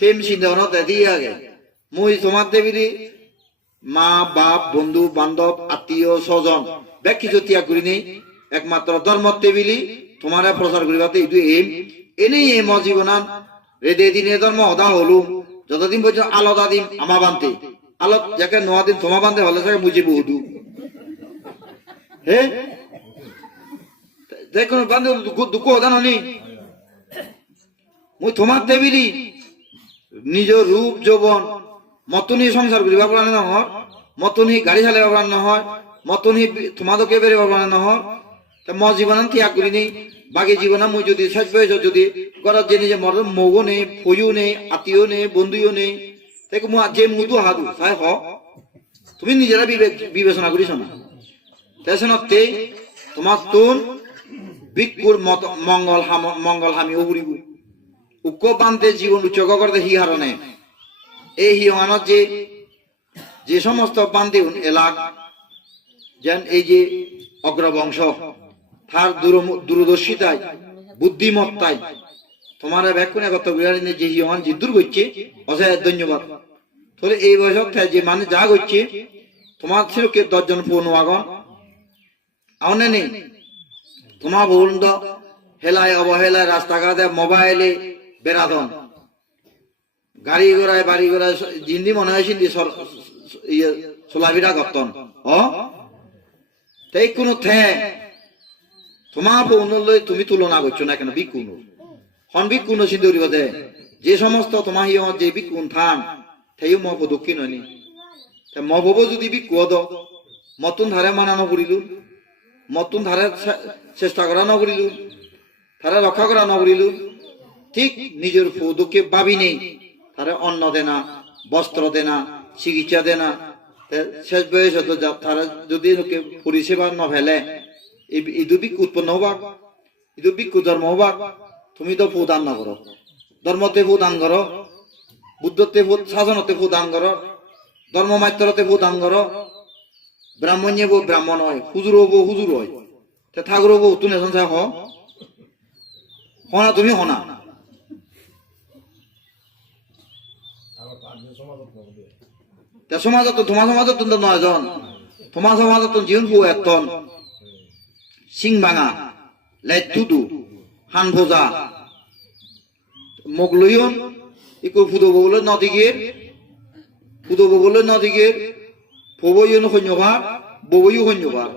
থেম চিন্তা নতে দিয়ে আগে মুই তোমার দেবিলি মা বাপ বন্ধু বান্ধব আত্মীয় স্বজন ব্যাগ কিছু ত্যাগ করি নেই একমাত্র ধর্ম টেবিলি তোমার প্রচার করিবাতে ইদু এম এনেই এম জীবনান রেদে দিনে ধর্ম অদা হলু যতদিন পর্যন্ত আলাদা দিন আমা বানতে আলত যাকে নোয়া দিন তোমা বানতে হলে তাকে বুঝে বহুদু হে দেখুন বান্ধে দুঃখ অদান নেই মুই তোমার দেবিলি নিজ রূপ যৌবন মতনি সংসার করিবা পারা নহয় মতনি গাড়ি চালাইবা পারা নহয় মতনি তোমাদেরকে বেরিবা পারা নহয় ম জীবন ত্যাগ করি নেই বাকি জীবন মুই যদি শেষ বয়স যদি ঘরত যে নিজে মর মগো নেই ফইও নেই আত্মীয় নেই বন্ধুও নেই তাই মু যে মুদু হাদু তাই হ তুমি নিজেরা বিবেচনা করিস না তেসনতে তোমার তোন বিকুর মঙ্গল হামি উড়িব উক্ক বান্ধে জীবন উচ্চক করতে হি হারণে এই হিমানত যে সমস্ত বান্ধে এলাক যেন এই যে অগ্রবংশ তার দূরদর্শিতায় বুদ্ধিমত্তায় তোমার ব্যাকুনে কত যে হিমান যে দূর করছে অসহায় ধন্যবাদ তাহলে এই বয়সক যে মানে যা করছে তোমার ছিল কে 10 জন পূর্ণ আগন আউনে নেই তোমার বলুন তো হেলায় অবহেলায় রাস্তাঘাটে মোবাইলে বেড়াদন গাড়ি ঘোড়ায় বাড়ি ঘোড়ায় জিন্দি মনে হয় সিন্দি ইয়ে চলাফেরা করতন তাই কোনো তোমার পৌনলৈ তুমি তুলনা করছো না কেন বিকুন হন বিকুন সিন্ধু দে যে সমস্ত তোমার যে বিকুন থান তাইও মহ দক্ষিণ হয়নি মহব যদি বিকু দ মতন ধারে মানা নকরিল মতন ধারে চেষ্টা করা নকরিল তারা রক্ষা করা নকরিল ঠিক নিজের দুঃখে ভাবি নেই তারা অন্ন দেনা বস্ত্র দেনা চিকিৎসা দেনা শেষ বয়স হতো তারা যদি পরিষেবা ন ফেলে ইদু বিক্ষু উৎপন্ন হবাক ইদু বিক্ষু ধর্ম হবাক তুমি তো প্রদান না করো ধর্মতে প্রদান করো বুদ্ধতে শাসনতে প্রদান করো ধর্মমাত্রতে প্রদান করো ব্রাহ্মণ্য ব্রাহ্মণ হয় হুজুর হবো হুজুর হয় ঠাকুর হবো তুমি হনা তুমি হনা সমাজত তোমার সমাজত নয় জন তোমার সমাজত জীবন ফু এতন সিং ভাঙা লেট তুদু হান ভোজা মোক লইন ইকো ফুদো বলে নদীগের ফুদো বলে নদীগের ফবইন হন্যবার ববইও হন্যবার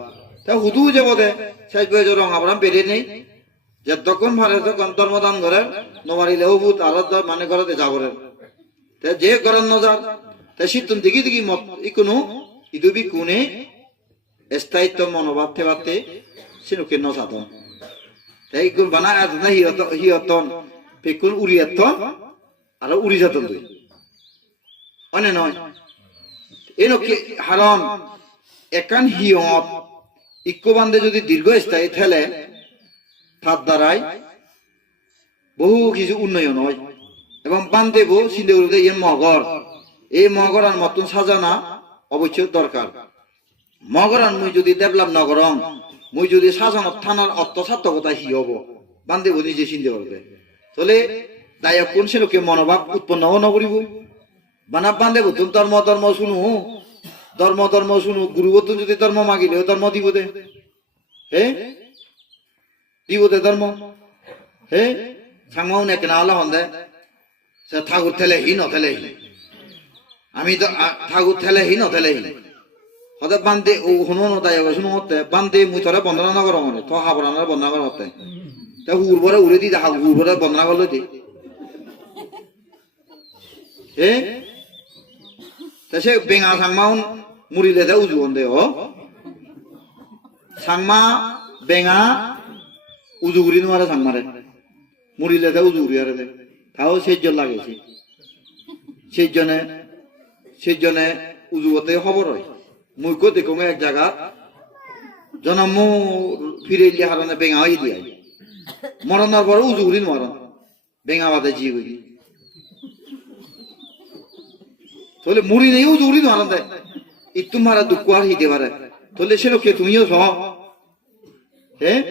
তা হুদু যাব দে শেষ বয়ে রং আবরাম পেরে নেই যতক্ষণ ভারে তখন ধর্মদান করে নবারিলেও ভূত আলাদ মানে ঘরে যাবরেন তে যে করেন নজার তা শীতন দিকে দিকে মত ইকোনো ইদুবি কোনে স্থায়িত্ব মনোভাব থেবাতে সিনুকে নসাদন তাই গুণ বানা আদনা হিয়তন পেকুন উড়িয়াতন আর উড়ি যাতন দুই অনে নয় এনকে হারন একান হিয়ত ইক্কো বান্ধে যদি দীর্ঘস্থায়ী ঠেলে তার দ্বারাই বহু কিছু উন্নয়ন হয় এবং বান্ধেব সিন্ধে ইয়ে মগর এই মগরান মতন সাজানা অবশ্যই দরকার মগরান মুই যদি ডেভেলপ নগরম মুই যদি সাজানো থানার অর্থসার্থকতা হি হব বান্ধেব নিজে সিন্ধে করবে তাহলে তাই কোন সেরকম মনোভাব উৎপন্ন নকরিব বানাব বান্ধেব তুমি ধর্ম ধর্ম শুনু ধর্ম শুনু গুরুবত যদি ধর্ম মাগিলে ধর্ম দিব দে হে দিব দে ধর্ম হে সাংমাও নে কেনা হলা হন্দে সে ঠাকুর ঠেলে হি নথেলে হি আমি তো ঠাকুর ঠেলে হি নথেলে হি হতে বান্ধে ও শুনো তাই শুনো হতে বান্ধে মুই থরে বন্দনা নগর মনে তো হাবরানার বন্দনা কর হতে তা উর্বরে উড়ে দি দেখা উর্বরে বন্দনা করলো দি হে তা সে বেঙা সাংমাও মুড়িলে দে উজু হন্দে ও সাংমা বেঙা উজু গুড়ি নোয়ারে সাংমারে মুড়িলে দে উজু গুড়ি আরে দে তাও সেই জন লাগেছে সেই জনে উজুতে খবর হয় মুখ দেখো এক জায়গা জন্ম ফিরে এলিয়ে হারানে বেঙা হয়ে দিয়ে মরণার পরে উজু করি মরণ বেঙা বাদে জি করি তাহলে মুড়ি নেই উজু করি মারান দেয় ইতুম মারা দুঃখ আর হিতে পারে তাহলে সেরকম কে তুমিও সহ হ্যাঁ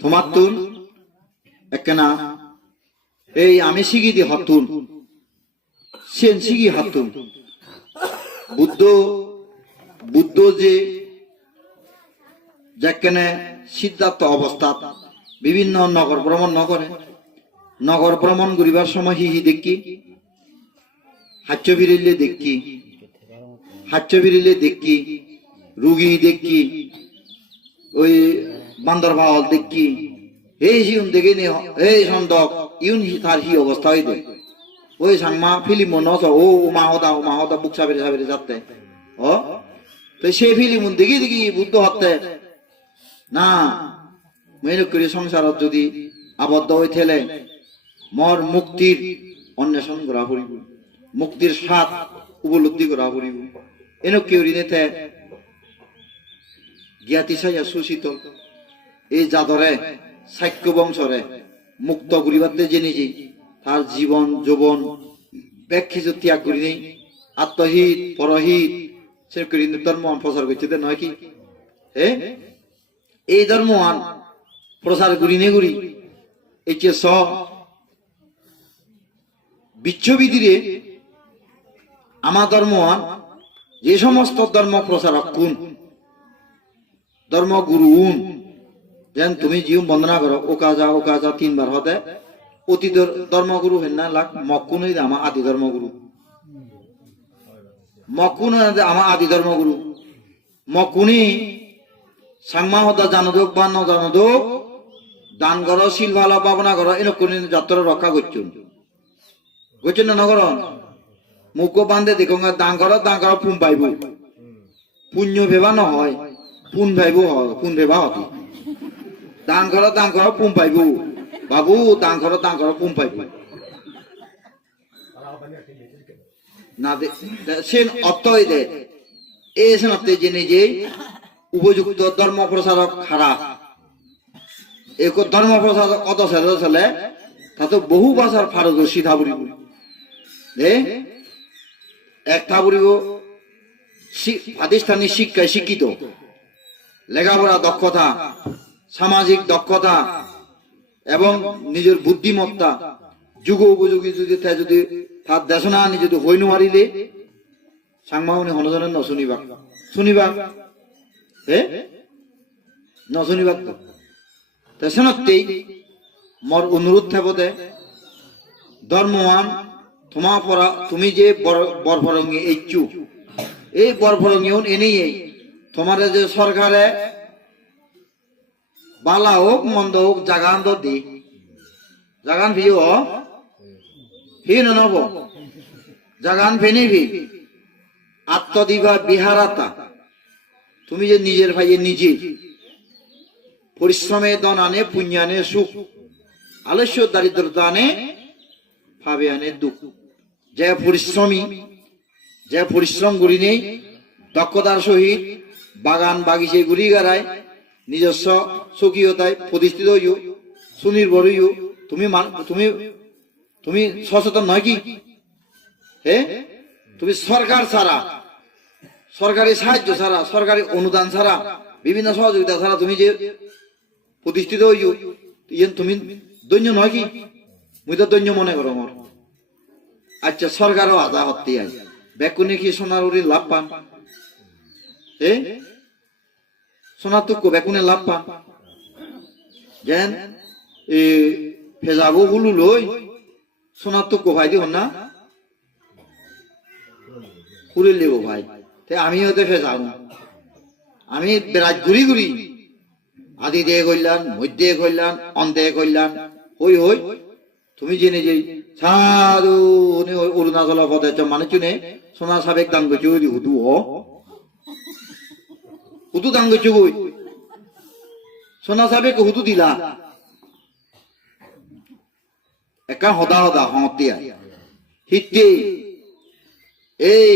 তোমার তুন একনা এই আমি শিখি দি হতুন সেন শিখি হাতুন বুদ্ধ যে যেখানে সিদ্ধার্থ অবস্থা বিভিন্ন নগর ভ্রমণ নগর ভ্রমণ করিবার সময় হি দেখি হাচ্য বিরিলে দেখি রুগী দেখি ওই বান্দর ভাওয়াল দেখি এই হিউন দেখে নি এই সন্দক ইউন তার হি অবস্থা হয়ে দেয় ওই সাংমা ফিলিম নস ও মাহদা বুক সাবেরে যাতে ও তো সেই ফিলিম দেখি বুদ্ধ হতে না মেহনত করে সংসারত যদি আবদ্ধ হয়ে থেলে মর মুক্তির অন্বেষণ করা পড়িব মুক্তির স্বাদ উপলব্ধি করা পড়িব এনে কেউ ঋণেতে জ্ঞাতি সাইয়া সুশীতল এই জাদরে সাক্ষ্য বংশরে মুক্ত করিবাতে জেনে যে তার জীবন যৌবন ব্যাখ্যিত ত্যাগ করি নেই আত্মহিত পরহিত সে করি ধর্মওয়ান প্রচার করছে নয় কি এই ধর্মওয়ান প্রচার করি নে করি এই যে বিশ্ববিধিরে আমার ধর্মওয়ান যে সমস্ত ধর্ম প্রচারক কোন ধর্ম গুরু যেন তুমি জিও বন্দনা করো ও কাজা 3 বার হতে অতি ধর্মগুরু হেন না লাখ মক্কুনই আমার আদি ধর্মগুরু মক্কুন আমার আদি ধর্মগুরু মক্কুনি সাংমা হতা জানদোক বা ন জানদোক দান করো শিল ভালো ভাবনা করো এরকম যাত্রা রক্ষা করছুন না নগর মুখ বান্ধে দেখো দান করো পুন পাইব পুণ্য ভেবা নহয় পুন ভাইব পুন ভেবা হতি দান করো পুন পাইব বাবু দান করো পুন পাইব না সে অর্থ দে এই সেনাতে জেনে যে উপযুক্ত ধর্ম প্রচারক খারাপ এক ধর্ম প্রচারক অত ছেলে তা তো বহু ভাষার পারদর্শী থাবুরিব এক থাবুরিব প্রাতিষ্ঠানিক শিক্ষায় শিক্ষিত লেখাপড়া দক্ষতা সামাজিক দক্ষতা এবং নিজের বুদ্ধিমত্তা যুগ উপযোগী যদি তার দেশনা আনি যদি হইন মারিলে সাংমাউনি হনজনের শুনিবা নশুনিবা তো সেনতেই মোর অনুরোধ থাকতে ধর্মওয়ান তোমার পরা তুমি যে বরফরঙ্গি ইচ্ছু এই বরফরঙ্গি এনেই তোমার যে সরকারে বালা হোক মন্দ হোক জাগান তো দি জাগান ভিও হি নব জাগান ফেনি ভি আত্মদিবা বিহারাতা তুমি যে নিজের ভাইয়ে নিজে পরিশ্রমে দন আনে পুণ্যানে সুখ আলস্য দারিদ্রতা আনে ভাবে আনে দুঃখ যে পরিশ্রমী যে পরিশ্রম করি নেই দক্ষতার সহিত বাগান বাগিচে ঘুরি গাড়ায় নিজস্ব স্বকীয়তায় প্রতিষ্ঠিত হইও সুনির্ভর হইও তুমি সচেতন নয় কি তুমি সরকার ছাড়া সরকারি সাহায্য ছাড়া সরকারি অনুদান ছাড়া বিভিন্ন সহযোগিতা ছাড়া তুমি যে প্রতিষ্ঠিত হইও তুমি দৈন্য নয় কি মুই তো দৈন্য মনে করো আমার আচ্ছা সরকারও আদা হতে আই বেকুনে কি সোনার উড়ি লাভ পান সোনার তুক্য বেকুনে লাভ পান যেন ফেজাবো হুলু লই সোনার তুক্য ভাই দিও না পুরিল দেব ভাই আমি হতে ফেজাব আমি বেড়াজ ঘুরি ঘুরি আদি দিয়ে কইলাম মধ্যে কইলাম অন্তে কইলাম হই হই তুমি জেনে যে সাধু অরুণাচল পথে মানে চুনে সোনা সাবেক দান করছি ওই হুদু হুদু দান করছি ওই সোনা সাবেক হুদু দিলা একা হদা হদা হতিয়া হিতে এই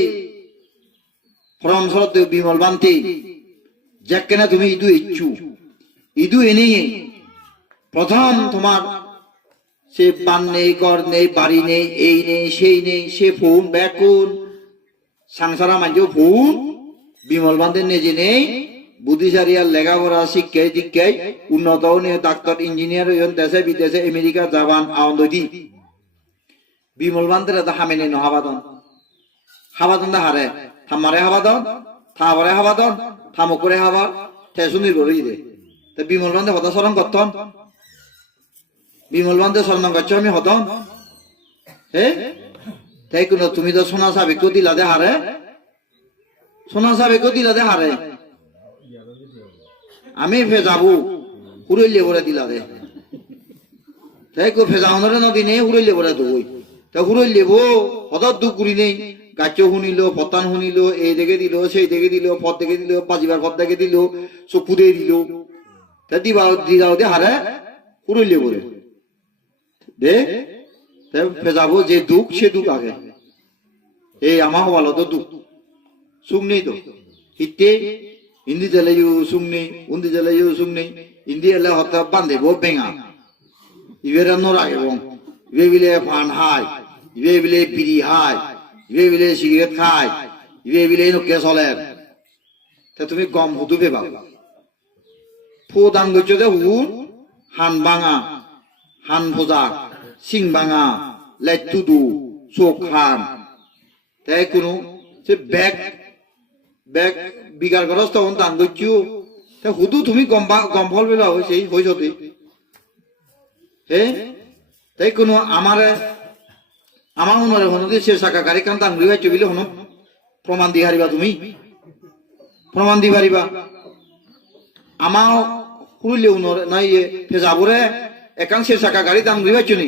ফরম শরৎ বিমল বান্তি যেখানে তুমি ইদু ইচ্ছু ইদু এনে প্রথম তোমার সে পান নেই কর নেই বাড়ি নেই এই নেই সেই নেই সে ফোন ব্যাকুন সংসারা মানছেও ফোন বিমল বান্ধের নেজে নেই বুদ্ধিচারিয়ার লেখাপড়া শিক্ষায় দীক্ষায় উন্নত ডাক্তার ইঞ্জিনিয়ার দেশে বিদেশে আমেরিকা জাপান আওয়ান্দি বিমল বান্ধের এটা হামে নেই হাবাদন হাবাদন হারে থামারে হাবাদন থাবরে হাবাদন থামকরে হাবা ঠেসু নির্ভর দে তা বিমল বান্ধে হতা স্মরণ করতাম বিমল বান্ধে স্মরণ করছো আমি হতম তাই কোন তুমি তো সোনা সাবেক দিলা দে হারে সোনা সাবেক দিলা দে হারে আমি ফেজাবো হুড়লে বলে দিলা দে তাই কো ফেজাউনরে নদী নেই হুড়লে বলে দই তা হুড়লে বো হত দুঃখ করি নেই গাছ শুনিল পতান শুনিল এই দেখে দিল সেই দেখে দিল পথ দেখে দিল পাঁচিবার পথ দেখে দিল চকু দিয়ে দিল তা দিবাও দে হারে হুড়লে বলে দে ফেজাবো যে দুঃখ সে দুঃখ আগে এই আমার হওয়ালো তো দুঃখ সুখ নেই তো হিতে হিন্দি চলে সুখ নেই উন্দি চলে সুখ নেই হিন্দি এলে হতে বান্ধে বো বেঙা ইবেরা নোরা এবং ইবে বিলে পান হায় ইবে বিলে বিড়ি হায় ইবে বিলে সিগারেট খায় ইবে বিলে নকে চলে তা তুমি গম হুদু পেবা ফু দাম গইছ যে হুন হান বাঙা হান ভোজা সিং বাঙা লেটুদু চোখ হান তাই কোনো সে ব্যাগ ব্যাগ বিগার গরজ তখন দান গইছো তা হুদু তুমি গম ফল পেলা হয়েছে হয়েছতে হে তাই কোনো আমার মনে হলো যে সে শাখা গাড়ি কান দান গইছো বলে হনো প্রমাণ দি হারিবা তুমি প্রমাণ দি পারিবা আমার কুড়িলেও নাই ফেজাবরে একান সে শাখা গাড়ি দাম গইছো নি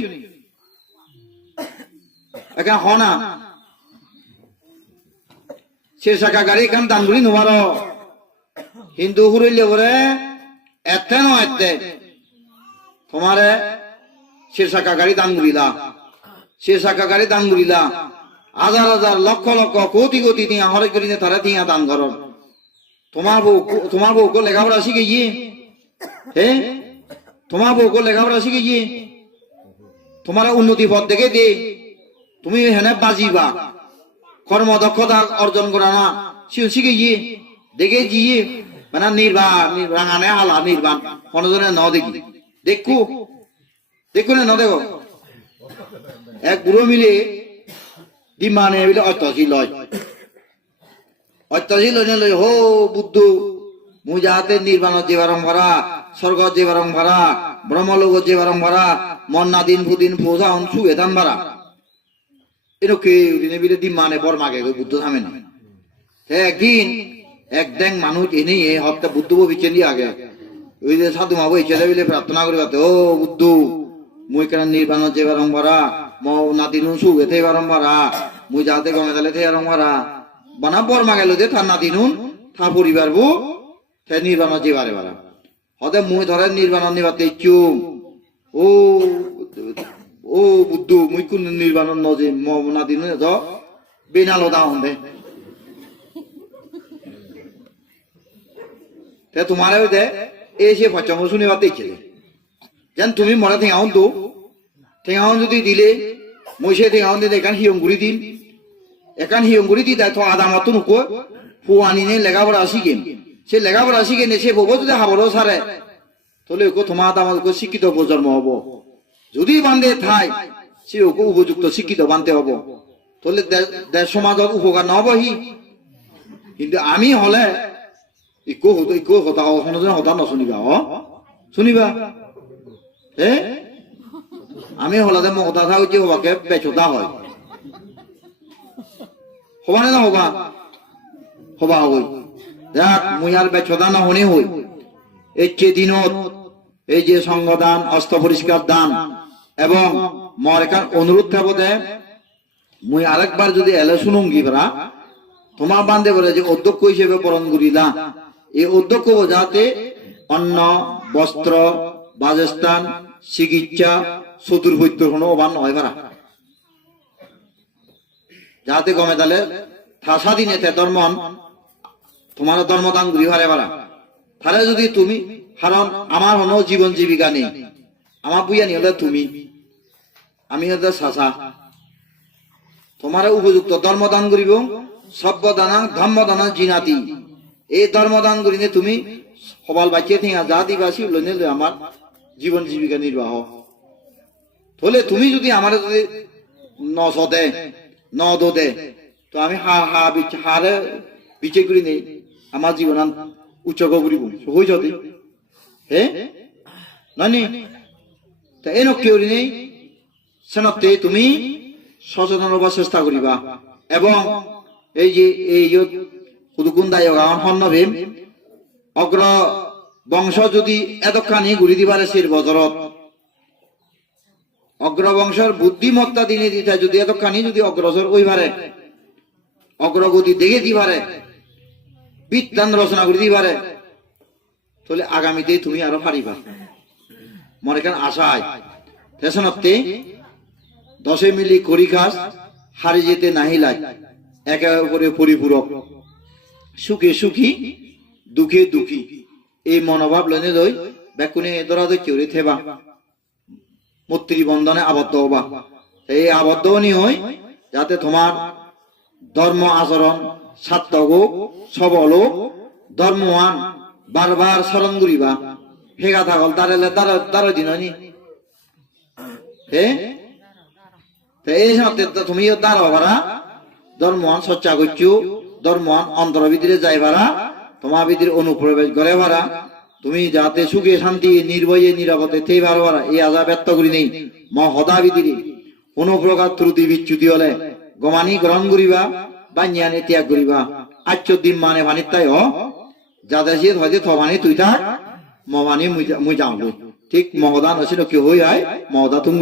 একা হনা সে শাখা গাড়ি কান দাম গুলি নোমার হিন্দু হুরিলে বরে এতে ন এতে তোমারে সে শাখা গাড়ি দান গুলিলা সে শাখা গাড়ি দান গুলিলা হাজার হাজার লক্ষ লক্ষ কোটি কোটি দিয়া হরে করিনে তারা দিয়া দান কর তোমার বউকে লেখাপড়া শিখে গিয়ে হে তোমার বউকে লেখাপড়া শিখে গিয়ে তোমার উন্নতি পথ দেখে দে তুমি হেনে বাজিবা কর্মদক্ষতা অর্জন করা না শিখে গিয়ে দেখে গিয়ে মানে নির্বাণ রাঙানে হালা নির্বাণ কোনজনে ন দেখি দেখো না দেখো এক বুড়ো মিলে ডিমানে বলে অত্যশীল লয় হো বুদ্ধ মুই যাহাতে নির্বাণ যেবারং ভরা স্বর্গ যেবারং ভরা ব্রহ্মলোক যেবারং ভরা মন্না দিন ফুদিন ফোজা অংশু এদান ভরা এরকে বিলে ডিমানে বর মাগে বুদ্ধ থামে না একদিন এক ড্যাং মানুষ এনে হপ্তা বুদ্ধ বিচেন দিয়ে আগে ওই যে সাধু মাবো ইচ্ছা বিলে প্রার্থনা করে ও বুদ্ধ মুই কেন নির্বাণ যেবারং ভরা নাতিন উঁচু এতে বারং ভরা মুই যাতে গমে তালে থে আরং ভরা বানা বর মাগেল যে থার নাতিনুন থা পরিবার বু থে নির্বাণ যেবারে বারা হতে মুই ধরে নির্বাণ নিবাতে ইচ্ছু ও বুদ্ধ মুই কোন নির্বাণ নজে নাতিনু জ বেনালো দাও দে তে তোমারে দে এসে পচঙ্গ শুনিবাতে ইচ্ছে যেন তুমি মনে থেঙাউন তো ঠেঙাউন যদি দিলে মই সে ঠেঙাউন দিলে এখান হিয়ংগুড়ি দিন একান হিয়ংগুড়ি দি তাই তো আদা মতো নুকো ফু আনি নে লেখাপড়া শিখেন সে লেখাপড়া শিখে নে সে বউ যদি হাবড়ও সারে তাহলে ওকে তোমার আদা মতো শিক্ষিত প্রজন্ম হব যদি বান্ধে থাই সে ওকে উপযুক্ত শিক্ষিত বানতে হব তাহলে দেশ সমাজত উপকার নহবহি কিন্তু আমি হলে ইকো হতা হতা নশুনিবা শুনিবা হে আমি হলাতে মোক কথা হচ্ছে হবাকে বেচতা হয় হবা না হবা হবা হই দেখ মুই আর বেচতা না হনে হই এই যে দিনত এই যে সঙ্গদান অস্ত্র পরিষ্কার দান এবং মর এখান অনুরোধ থাকতে মুই আরেকবার যদি এলে শুনুঙ্গি ভরা তোমার বান্ধে বলে যে অধ্যক্ষ হিসেবে পরণ করিলা এই অধ্যক্ষ যাতে অন্ন বস্ত্র বাসস্থান চিকিৎসা চতুর্বৈদ্য কোনো অভাব নয় ভাড়া যাতে গমে তাহলে থাসা দিনে তে ধর্মন তোমার ধর্মদান ঘুরি ভারে ভাড়া তাহলে যদি তুমি কারণ আমার হনো জীবন জীবিকা নেই আমার বুঝানি হলে তুমি আমি হলে শাসা তোমার উপযুক্ত ধর্মদান করিব সভ্যদানা ধর্মদানা জিনাতি এই ধর্মদান করিনে তুমি সবাল বাঁচিয়ে থেকে যা দিবাসী লইনে আমার জীবন জীবিকা নির্বাহ তাহলে তুমি যদি আমার যদি নদে নদে তো আমি হারে বিচে করি নেই আমার জীবন উচ্চক করিব হয়ে যদি হে নানি তা এনক কেউ নেই সেনতে তুমি সচেতন হবার চেষ্টা করিবা এবং এই যে এই হুদুকুন দায়ক হন্ন ভীম অগ্র বংশ যদি এতখানি ঘুরি দিবারে সের বজরত অগ্রবংশর বুদ্ধিমত্তা দিনে দিতে যদি এতখানি যদি অগ্রসর ওইবারে অগ্রগতি দেখে দিবারে বিজ্ঞান রচনা করে দিবারে তাহলে আগামীতে তুমি আরো পারিবা মনে কেন আশায় তেসনতে 10 মিলি করি খাস হারি যেতে নাহিলাই একে অপরে পরিপূরক সুখে সুখী দুঃখে দুঃখী এই মনোভাব লনে লই বেকুনে দরা দই চুরি থেবা মূর্তি বন্ধনে আবদ্ধ হবা এই আবদ্ধ নি হই যাতে তোমার ধর্ম আচরণ সার্থক হোক সবল হোক ধর্মওয়ান বারবার স্মরণ করিবা হে কথা বল তারেলে তার দিন হয়নি হে এই সাথে তুমি দাঁড়াও পারা ধর্মওয়ান চর্চা করছো ধর্মওয়ান অন্তর ভিতরে যাই পারা তোমার ভিতরে অনুপ্রবেশ করে পারা তুমি যাতে সুখে শান্তি নির্ভয়ে নিরাপদে তেই পারো পারা এই আজা ব্যর্থ করি নেই মহদা ভিতরে কোন প্রকার ত্রুটি বিচ্যুতি হলে গমানি গ্রহণ করিবা বা জ্ঞানে ত্যাগ করিবা আচ্য দিন মানে ভানির তাই যাদের সে হয়তো থবানি তুই থাক মহানি মুই যাও ঠিক মহদান আছে কি হই হয় মহদা তুমি